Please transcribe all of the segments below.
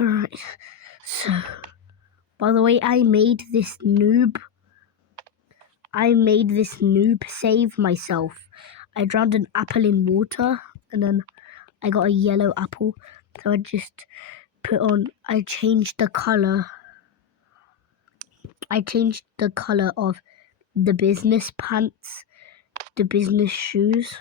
Alright, so, by the way, I made this noob save myself. I drowned an apple in water, and then I got a yellow apple, so I just I changed the color of the business pants, the business shoes,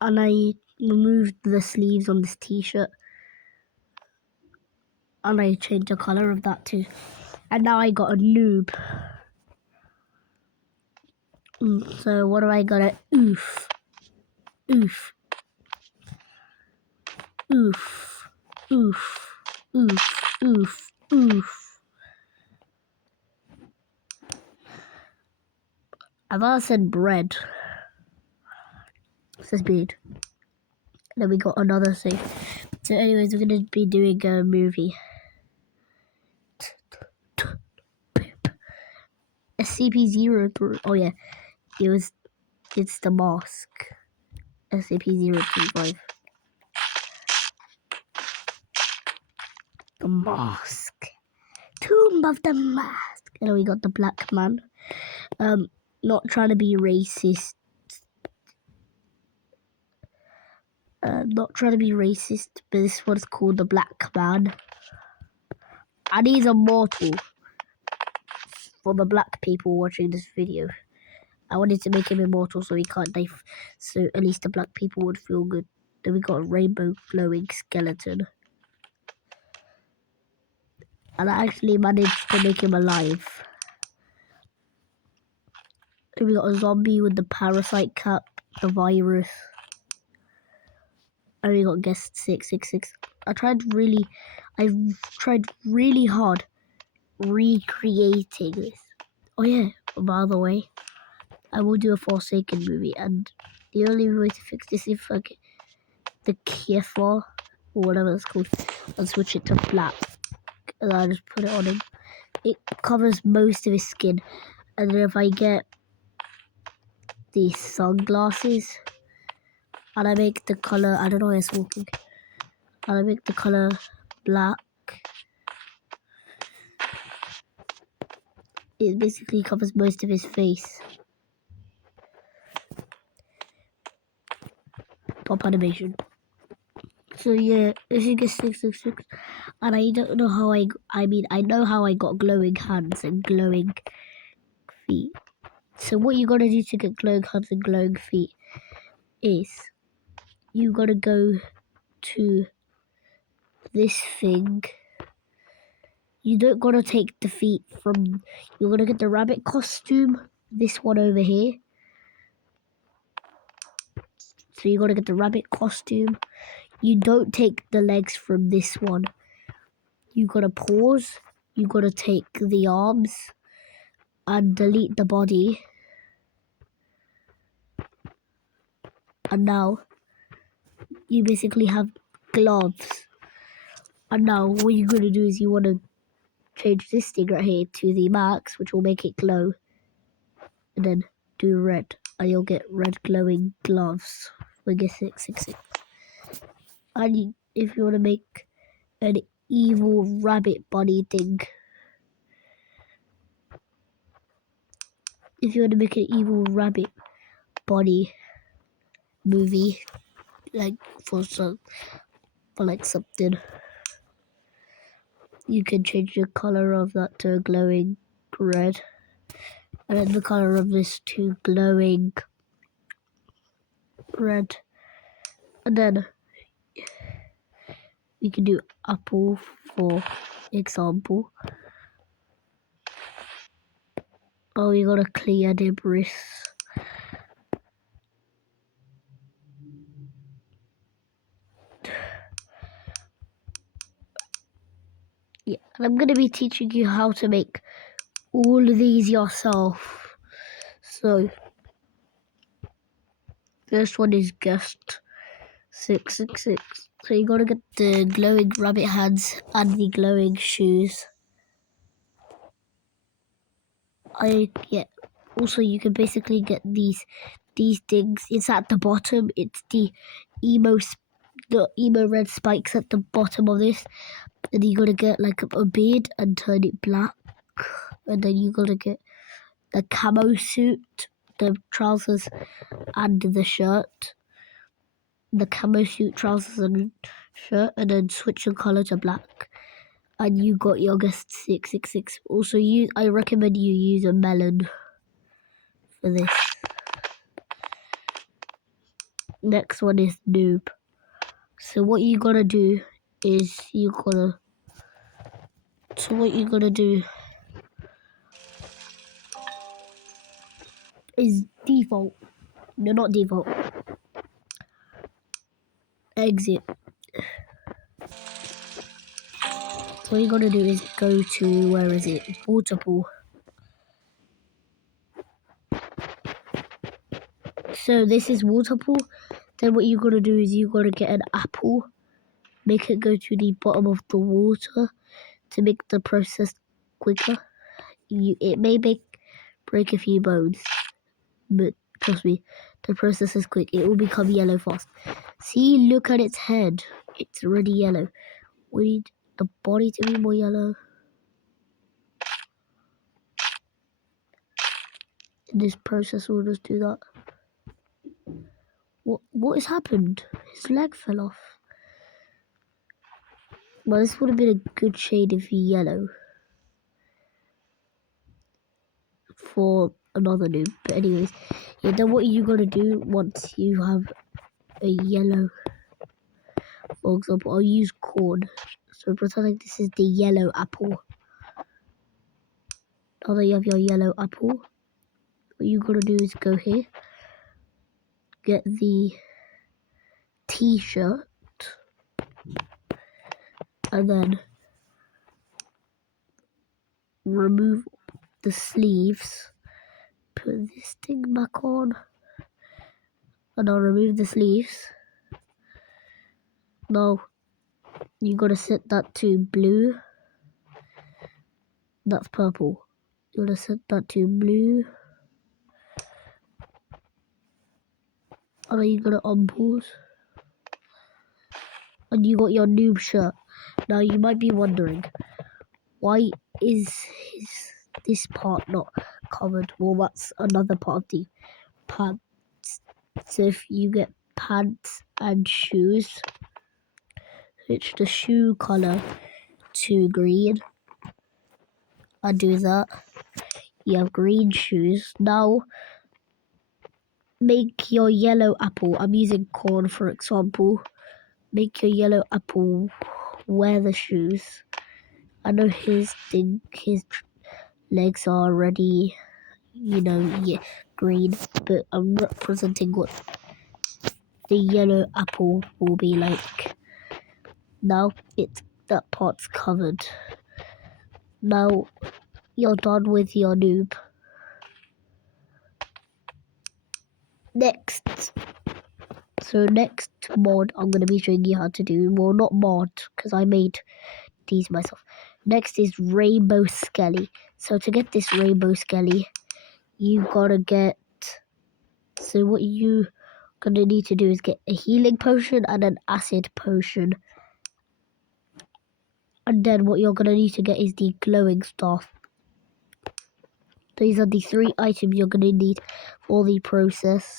and I removed the sleeves on this t-shirt, and I changed the color of that too, and now I got a noob. So what do I got? Oof, oof, oof, oof, oof, oof, oof. I thought I said bread. It says beard. Then we got another thing. So anyways, we're going to be doing a movie. SCP-035. Oh yeah, it's the mask. SCP-035. The mask. Tomb of the Mask. And then we got the black man. Not trying to be racist. Not trying to be racist, but this one's called the Black Man. And he's immortal. For the black people watching this video, I wanted to make him immortal so he can't die. So at least the black people would feel good. Then we got a rainbow glowing skeleton. And I actually managed to make him alive. Then we got a zombie with the parasite cap, the virus. And we got guest 666. I tried really hard recreating this. Oh yeah, by the way, I will do a Forsaken movie, and the only way to fix this is if I get the Kiefer, or whatever it's called, and switch it to black, and I just put it on him. It covers most of his skin, and then if I get these sunglasses, and I make the color, I don't know why it's walking, and I make the color black, it basically covers most of his face. Pop animation. So yeah, this is get 666, and I don't know how I know how I got glowing hands and glowing feet. So what you gotta do to get glowing hands and glowing feet is you gotta go to this thing. You don't gotta take the feet from. You're gonna get the rabbit costume. This one over here. So you gotta get the rabbit costume. You don't take the legs from this one. You gotta pause. You gotta take the arms and delete the body. And now you basically have gloves. And now what you're gonna do is you wanna change this thing right here to the max, which will make it glow. And then do red, and you'll get red glowing gloves. We get 666. And if you wanna make an evil rabbit bunny thing, if you want to make an evil rabbit bunny movie, like for something, you can change the color of that to a glowing red, and then the color of this to glowing red, and then you can do apple for example. Oh, you gotta clear debris. Yeah, and I'm gonna be teaching you how to make all of these yourself. So, first one is guest 666. So you gotta get the glowing rabbit hands and the glowing shoes. Also you can basically get these things. It's at the bottom. It's the the emo red spikes at the bottom of this. Then you gotta get like a beard and turn it black. And then you gotta get the camo suit, the trousers and the shirt. The camo suit, trousers and shirt, and then switch the color to black. And you got your guest 666. Also, I recommend you use a melon for this. Next one is noob. So what you gotta do is default. No, not default. Exit. So what you gotta do is go to, where is it? Water pool. So this is water pool. Then what you gotta do is you gotta get an apple, make it go to the bottom of the water to make the process quicker. It may break a few bones, but trust me, the process is quick. It will become yellow fast. See, look at its head. It's already yellow. We need the body to be more yellow. And this process will just do that. What has happened? His leg fell off. Well, this would have been a good shade of yellow for another noob. But anyways, yeah, then what you gotta do once you have a yellow, for example, I'll use corn. So pretend like this is the yellow apple. Now that you have your yellow apple, what you gotta do is go here, get the t-shirt, and then remove the sleeves, put this thing back on, and I'll remove the sleeves. Now you gotta set that to blue. That's purple. You gotta set that to blue. And then you gotta unpause. And you got your noob shirt. Now you might be wondering, why is this part not covered? Well, that's another part of the pants. So if you get pants and shoes, switch the shoe color to green. And do that. You have green shoes. Now make your yellow apple. I'm using corn for example. Make your yellow apple wear the shoes. I know his legs are already, green, but I'm representing what the yellow apple will be like. Now that part's covered. Now you're done with your noob. Next mod I'm going to be showing you how to do, well, not mod, because I made these myself. Next is Rainbow Skelly. So to get this Rainbow Skelly, you gotta so what you gonna need to do is get a healing potion and an acid potion. And then what you're gonna need to get is the glowing staff. These are the 3 items you're gonna need for the process.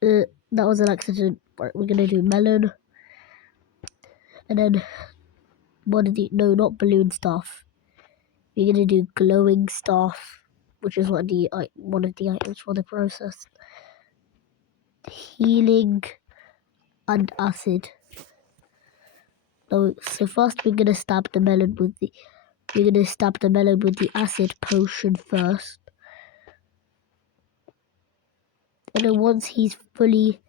That was an accident. Right, we're gonna do melon. And then not balloon staff. We're gonna do glowing staff, which is one of the items for the process. Healing and acid. So first we're gonna stab the melon with the acid potion first. And then once he's fully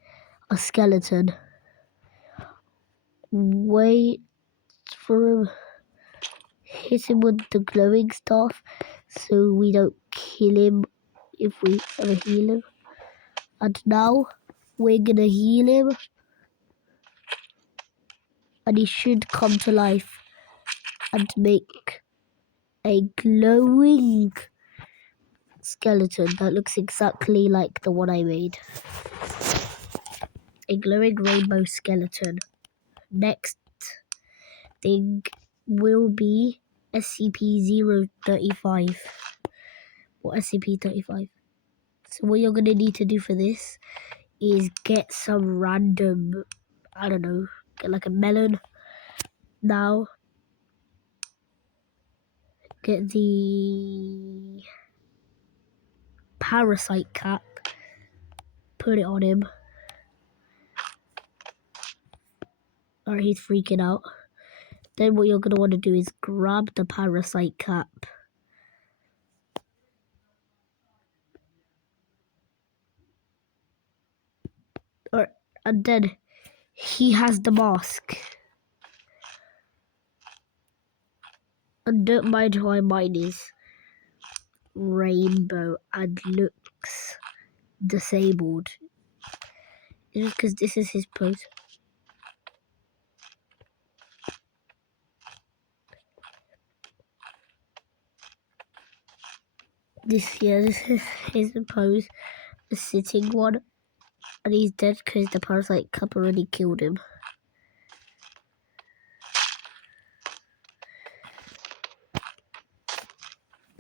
a skeleton, wait for him, hit him with the glowing staff so we don't kill him if we ever heal him. And now we're gonna heal him, and he should come to life and make a glowing skeleton that looks exactly like the one I made. a glowing rainbow skeleton. Next thing will be SCP-035 or SCP-35. So what you're gonna need to do for this is get some random, I don't know, get like a melon. Now get the parasite cap, put it on him. Alright, he's freaking out. Then what you're gonna want to do is grab the parasite cap. And then he has the mask. And don't mind why mine is rainbow and looks disabled. It's just because this is his pose. This is his pose, the sitting one. And he's dead because the parasite cup already killed him.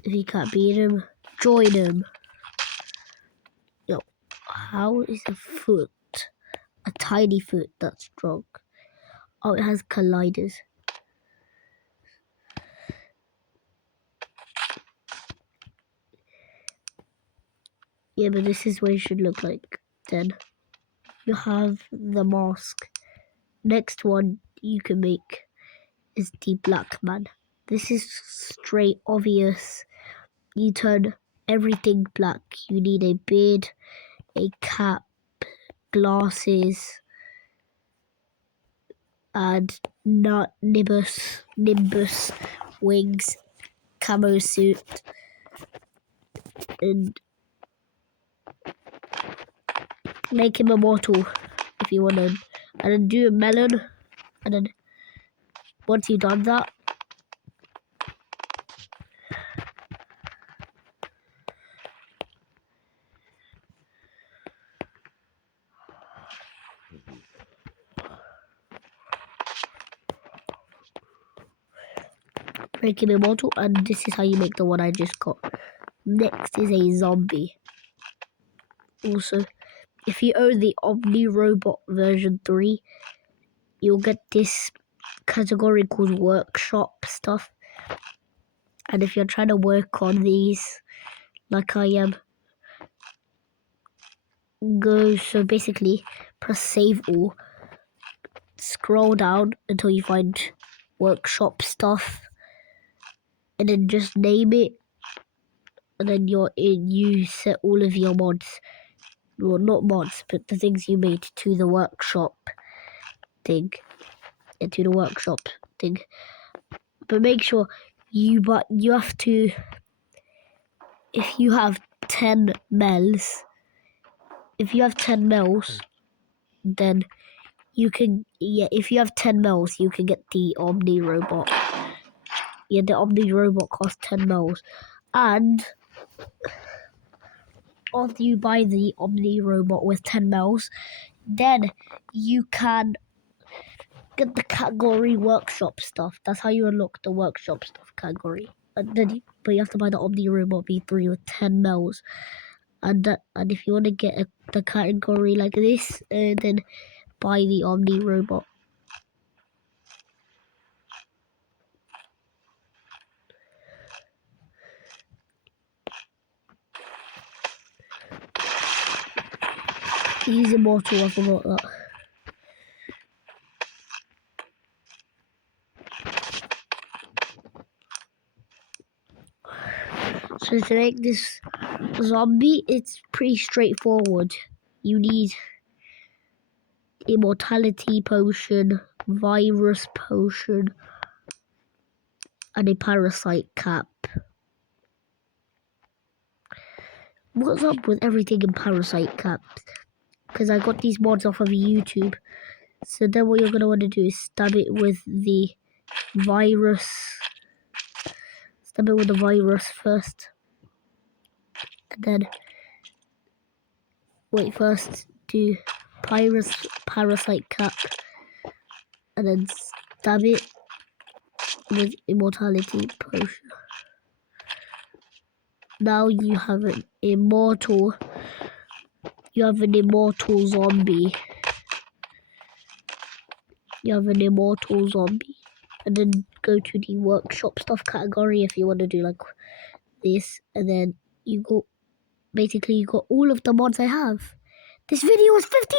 If you can't beat him, join him. Yo, how is a foot, a tiny foot that strong? Oh, it has colliders. Yeah, but this is what it should look like. Then you have the mask. Next one you can make is the black man. This is straight obvious. You turn everything black. You need a beard, a cap, glasses, and not nimbus wings, camo suit, and make him immortal if you want to. And then do a melon, and then once you've done that, make him immortal, and this is how you make the one I just got. Next is a zombie. Also, if you own the Omni Robot version 3, you'll get this category called workshop stuff. And if you're trying to work on these, like I am, so basically press save all, scroll down until you find workshop stuff, and then just name it, and then you set all of your mods, well, not mods, but the things you made to the workshop thing, into the workshop thing. But make sure you have to, if you have 10 mels, then you can, if you have 10 mils, you can get the Omni Robot. Yeah, the Omni Robot costs 10 mils. And after you buy the Omni Robot with 10 mils, then you can get the category workshop stuff. That's how you unlock the workshop stuff category. But you have to buy the Omni Robot V3 with 10 mils. And if you want to get the category like this, then buy the Omni Robot. He's immortal, I forgot that. So to make this zombie, it's pretty straightforward. You need immortality potion, virus potion, and a parasite cap. What's up with everything in parasite caps? Because I got these mods off of YouTube. So then what you're going to want to do is stab it with the virus. Stab it with the virus first. And then, wait, first do parasite cat, and then stab it with immortality potion. Now you have an immortal. You have an immortal zombie. You have an immortal zombie. And then go to the workshop stuff category if you want to do like this. And then you got, basically you got all of the mods I have. This video is 50